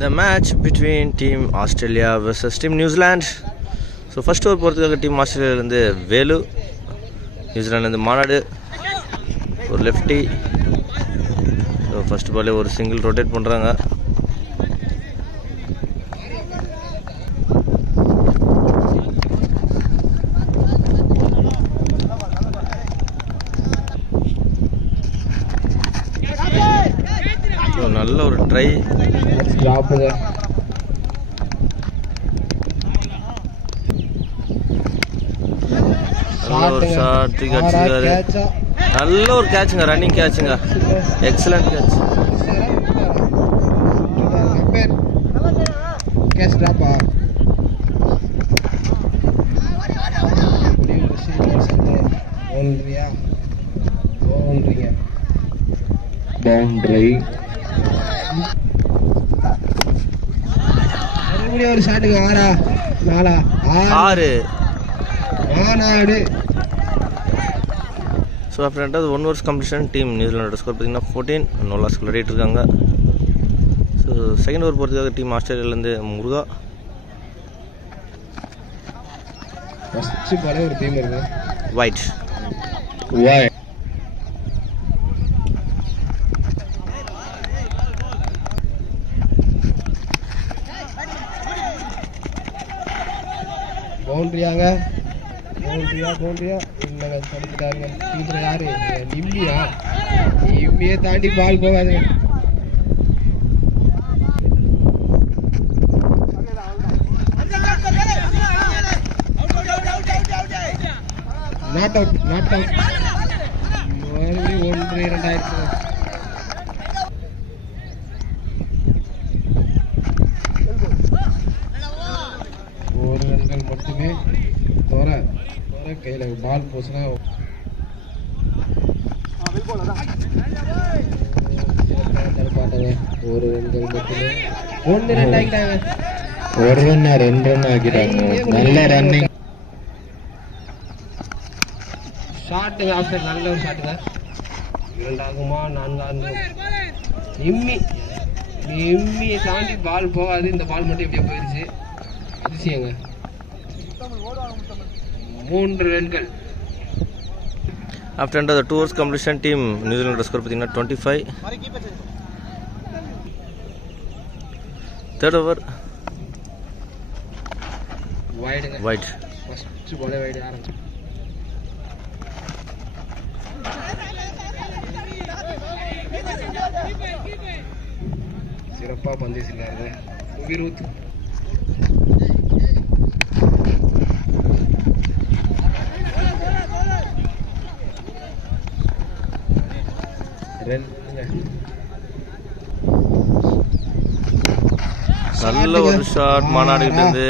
The match between Team Australia versus Team New Zealand. So first over போகிறதுக்காக Team Australia இருந்து Velu, New Zealand மாநாடு, ஒரு lefty. So first பாலே ஒரு சிங்கிள் ரொட்டேட் பண்ணுறாங்க. நல்ல ஒரு ட்ரை. நல்ல ஒரு ஷாட் அடிச்சிருக்காரு. நல்ல ஒரு கேட்சுங்க, ரன்னிங் கேட்சுங்க, எக்ஸலண்ட் கேட்ச். பவுண்டரி ஒரு ஷாட்டுக்கு 6 மாநாடு. ஸோ அப்புறம் 1 overs கம்ப்ளீஷன். டீம் நியூசிலாண்டோட ஸ்கோர் பார்த்தீங்கன்னா 14, நோ லாஸ் விளையாடிட்டு இருக்காங்க. ஸோ செகண்ட் ஓவர் போகிறதுக்காக டீம் ஆஸ்திரேலியாவிலேருந்து முருகா. ஃபர்ஸ்ட் பாலே ஒரு டீம் இருக்கு ஒயிட். பவுண்டரியாங்க, பவுண்டரியா இல்லைங்க, தடுத்துட்டாருங்க. டீச்சர் யாரு? நிம்மியே தாண்டி பால் போகாதுங்க. நாட் அவுட் மறுபடியும் 1-2 ஆயிடுச்சு. ஒரு ரன்கள் மட்டுமே. தோற கையில பால் போச்சுன்னா ஒரு ரன்கள் மட்டுமே. 1-2 ஆகிட்டாங்க. 1 ரன் 2 ரன் ஆகிட்டாங்க. நல்ல ரன்னிங் ஷாட்டுங்க. ஆஃப்டர் நல்ல ஒரு ஷாட்டுங்க. 2 ஆகுமா 4 ஆகும். நிம்மியை தாண்டி பால் போகாது. இந்த பால் மட்டும் எப்படியோ போயிடுச்சு. அதிசயங்க. 3 ரன்கள். After the 2 overs completion team நியூசிலாண்டோட ஸ்கோர் பார்த்தீங்கன்னா 25. Third over wide. ஃபர்ஸ்ட் பாலே வைட் ஆரம்பிச்சு. சிறப்பா பந்து வீசிருக்காரு விருத். நல்ல ஒரு ஷாட் மாநாடுகிட்ட இருந்து.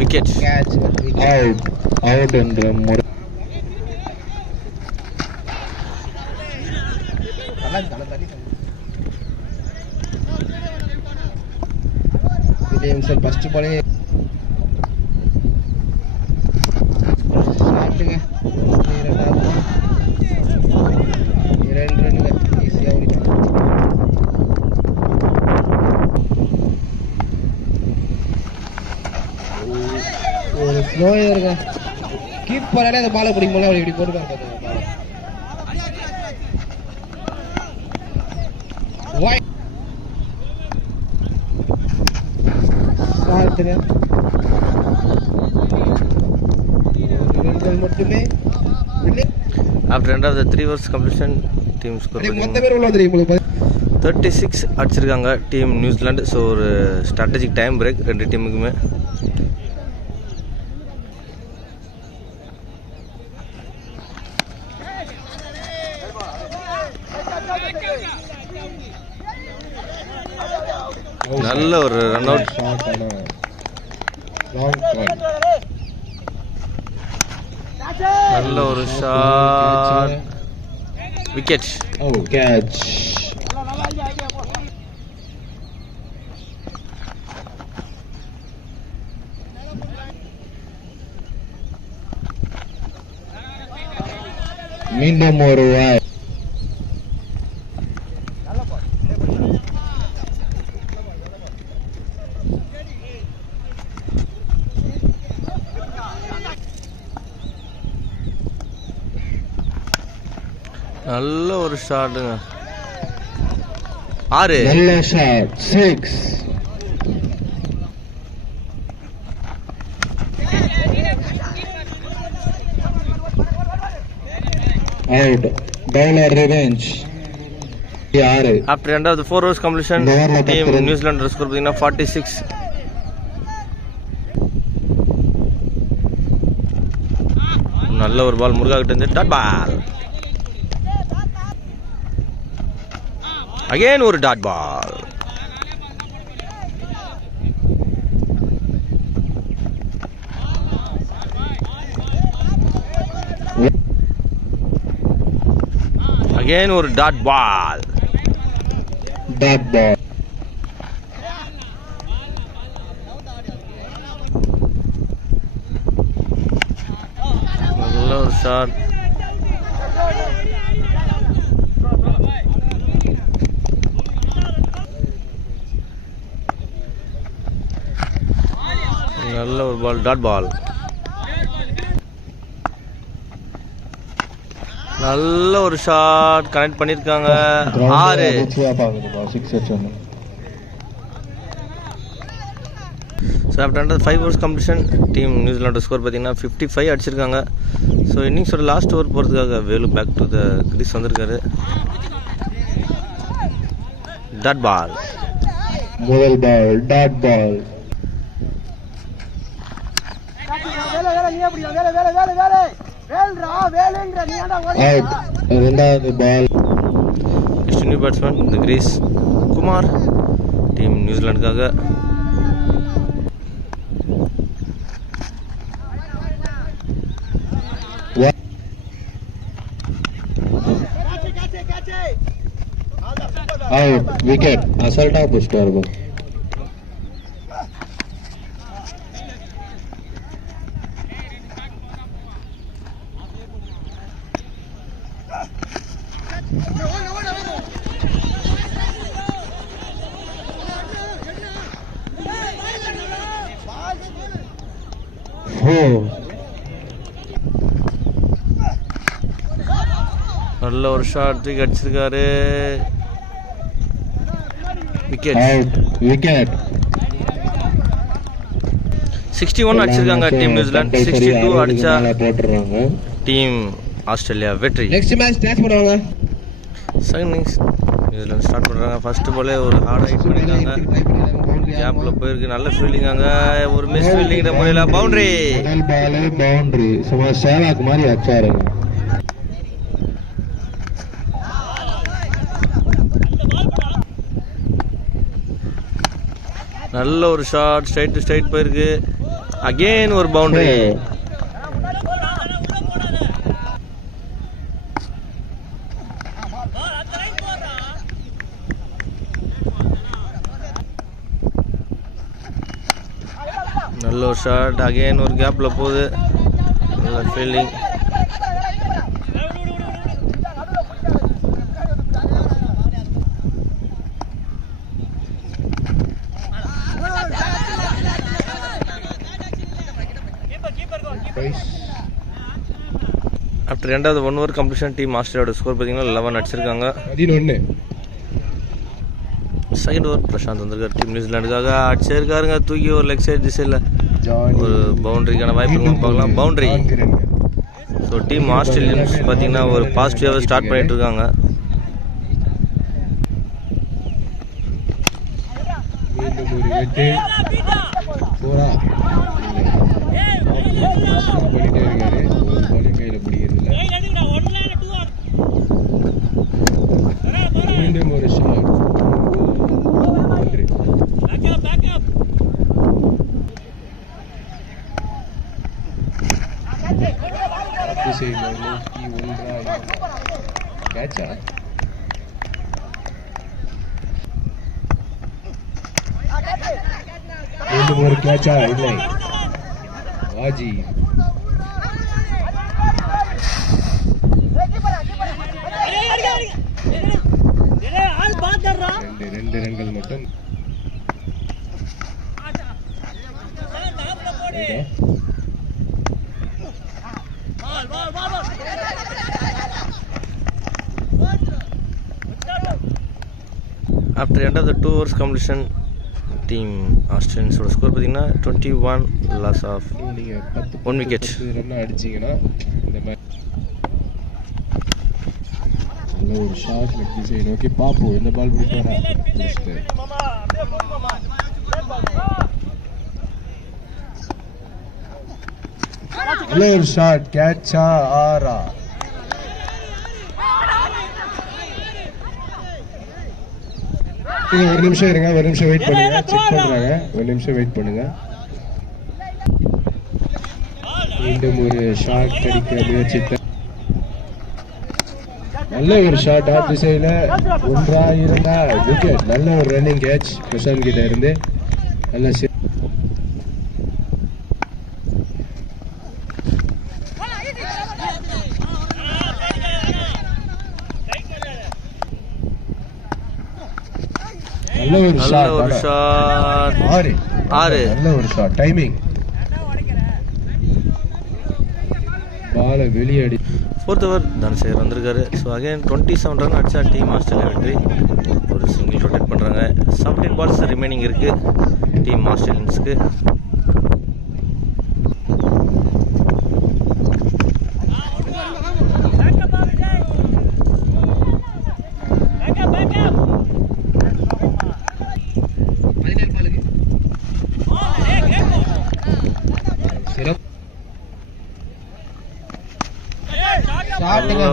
விக்கெட். அவுட் என்ற முறை. வில்லியம்சன் ஃபர்ஸ்ட் பாலே ஷாட்டுங்க. 2 ரன்னுங்க. ஈஸியாக ஓடிட்டாங்க. ஒரு ஸ்லோயாக இருக்க கீப்பராலே அந்த பாலை பிடிக்கும் போல இப்படி போட்டுக்காங்க. ஷாட்டுங்க. 1 ரன்கள் மட்டுமே. After the 3 overs completion team score மொத்த பேர் உள்ள தெரியும் 36 அடிச்சிருக்காங்க டீம் நியூசிலாந்து. ஸோ ஒரு ஸ்ட்ராட்டஜிக் டைம் பிரேக் 2 டீமுக்குமே. நல்ல ஒரு ரன் அவுட். நல்ல ஒரு ஷாட். விக்கெட். கேட்ச். மீண்டும் ஒரு நல்ல ஒரு ஷாட்டுங்க. 6 நல்ல shot 6. Out. Bowler revenge. 6. After end of the 4 overs completion, team New Zealand score பார்த்தீங்கன்னா 46. நல்ல ஒரு பால் முருகா கிட்ட இருந்து டாட் பால். அகைன் ஒரு டாட் பால். Again ஒரு டாட் பால். நல்ல ஒரு ஷாட். நல்ல ஒரு பால் டாட் பால். நல்ல ஒரு ஷாட் கனெக்ட் பண்ணிருக்காங்க. 6. So after under 5 overs completion team New Zealand score பார்த்தீங்கன்னா 55 அடிச்சிருக்காங்க. ஸோ இன்னிங்ஸோட லாஸ்ட் ஓவர் போகிறதுக்காக Velu back to the crease வந்திருக்காரு. Dot ball. முதல் பால் டாட் பால். இரண்டாவது ball. Next new batsman the crease Kumar team நியூசிலாண்டுக்காக. Out wicket. அசல்ட்டா புடிச்சிட்டாரு பால். நல்ல ஒரு ஷாட் தூக்கி அடிச்சிருக்காரு. விக்கெட். விக்கெட். 61 அடிச்சிருக்காங்க டீம் நியூசிலாந்து. 62 அடிச்சா போட்டுறாங்க டீம் ஆஸ்திரேலியா வெற்றி. நெக்ஸ்ட் மேட்ச் ஸ்டார்ட் பண்ணுவாங்க. செகண்ட் இன்னிங்ஸ் நியூசிலாந்து ஸ்டார்ட் பண்றாங்க. ஃபர்ஸ்ட் பாலே ஒரு ஹார்ட் ஹிட் பண்ணிருக்காங்க. கேப்ல போயிருக்கு. நல்ல ஃபீல்டிங்காங்க. ஒரு மிஸ் ஃபீல்டிங் முறையில பவுண்டரி. முதல் பால் பவுண்டரி. சும்மா சேவாக் மாதிரி அச்சாரு. நல்ல ஒரு ஷாட் ஸ்ட்ரைட் டு ஸ்ட்ரைட் போயிருக்கு. அகைன் ஒரு பவுண்டரி. நல்ல ஒரு ஷாட். அகைன் ஒரு கேப்ல போகுது. நல்ல ஃபீல்டிங். ஆஃப்டர் ரெண்டாவது 1 over கம்ப்ளீஷன் டீம் ஆஸ்திரேலியாவோட ஸ்கோர் பார்த்தீங்கன்னா 11 அடிச்சிருக்காங்க. 11. செகண்ட் ஓவர் பிரசாந்த் வந்திருக்காரு டீம் நியூசிலாண்டுக்காக. அடிச்சிருக்காருங்க தூக்கி ஒரு லெக் சைட் திசையில் ஒரு பவுண்டரிக்கான வாய்ப்பு பார்க்கலாம். பவுண்டரி. ஸோ டீம் ஆஸ்திரேலியன்ஸ் பார்த்தீங்கன்னா ஒரு பாசிட்டிவாக ஸ்டார்ட் பண்ணிட்டு இருக்காங்க. மீண்டும் ஒரு வெட்டு. போரா பண்ணிட்டே இருக்காரு. ஒரு பால் கையில பிடிக்கிறதுல. மீண்டும் ஒரு ஷாட். கேட்சா மீண்டும் ஒரு கேட்சா இல்லை. வாஜி ரெண்டு ரன்கள் மட்டும். After end of the 2 overs completion team ஆஸ்திரேலியன்ஸோட ஸ்கோர் பார்த்தீங்கன்னா 21 லாஸ் ஆஃப் நீங்கள் 1 விக்கெட். ரன் அடிச்சிங்கன்னா இந்த மாதிரி நல்ல ஒரு ஷாட் லெக் திசையை நோக்கி பார்ப்போம். இந்த பால் பிடிப்பாரா? நல்ல ஒரு ஷாட். கேட்சா ஆரா? ஒரு நிமிஷம் இருங்க, ஒரு நிமிஷம் வெயிட் பண்ணுங்க. செக் பண்றாங்க, ஒரு நிமிஷம் வெயிட் பண்ணுங்க. மீண்டும் ஒரு ஷாட் அடிக்க முயற்சித்த நல்ல ஒரு ஷாட் ஆஃப் திசையில 1 விக்கெட். நல்ல ஒரு ரன்னிங் கேட்ச் பிரசாந்த் கிட்ட இருந்து. நல்ல நல்ல ஒரு ஷாட். 6 நல்ல ஒரு ஷாட். டைமிங் பால வெளியடி. 4th over தனசேகர் வந்திருக்காரு. ஸோ அகைன் 27 ரன் அடிச்சா டீம் ஆஸ்திரேலியா வெற்றி. ஒரு சிங்கிள் ரொட்டேட் பண்ணுறாங்க. 17 balls ரிமைனிங் இருக்குது டீம் ஆஸ்திரேலியன்ஸுக்கு.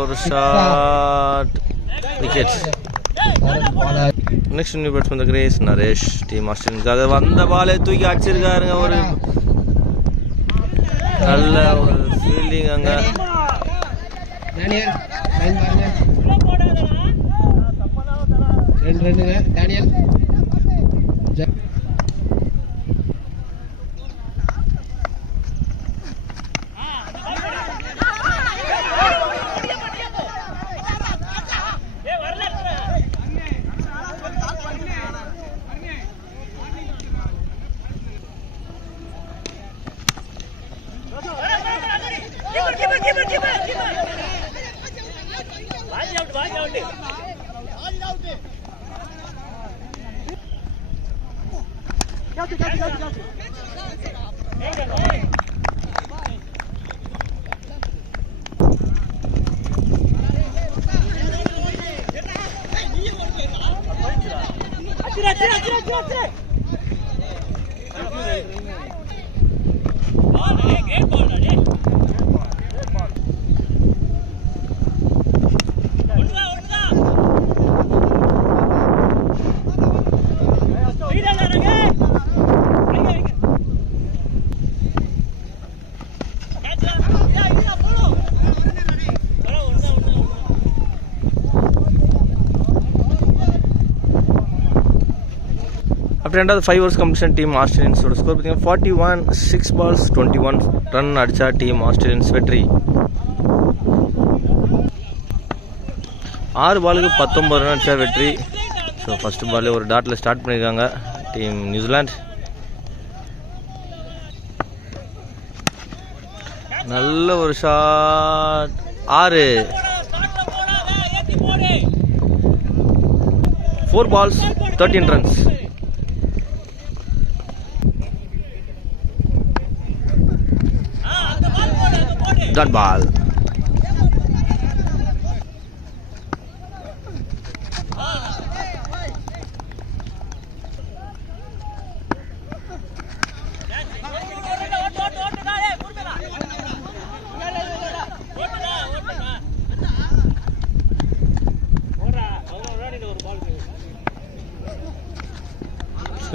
ஒரு shot wicket. Next new batsman crease Naresh team ஆஸ்திரேலியனுக்காக வந்த பாலை தூக்கி அடிச்சிருக்காருங்க. ஒரு நல்ல ஒரு ஃபீல்டிங் அங்க. After end of the 5 overs completion, team Australians score பார்த்தீங்கன்னா 41, 6 balls 21 ரன் அடிச்சா டீம் ஆஸ்திரேலியன்ஸ் வெற்றி. 6 பாலுக்கு 19 ரன் அடிச்சா வெற்றி. ஸோ ஃபர்ஸ்ட் பால் ஒரு டாட்டில் ஸ்டார்ட் பண்ணியிருக்காங்க டீம் நியூசிலாந்து. நல்ல ஒரு shot. 6 4 balls 13 runs. Dot ball.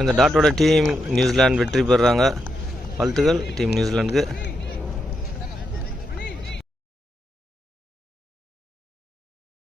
இந்த டாட்டோட டீம் நியூசிலாந்து வெற்றி பெறாங்க. வாழ்த்துக்கள் டீம் நியூசிலாந்துக்கு.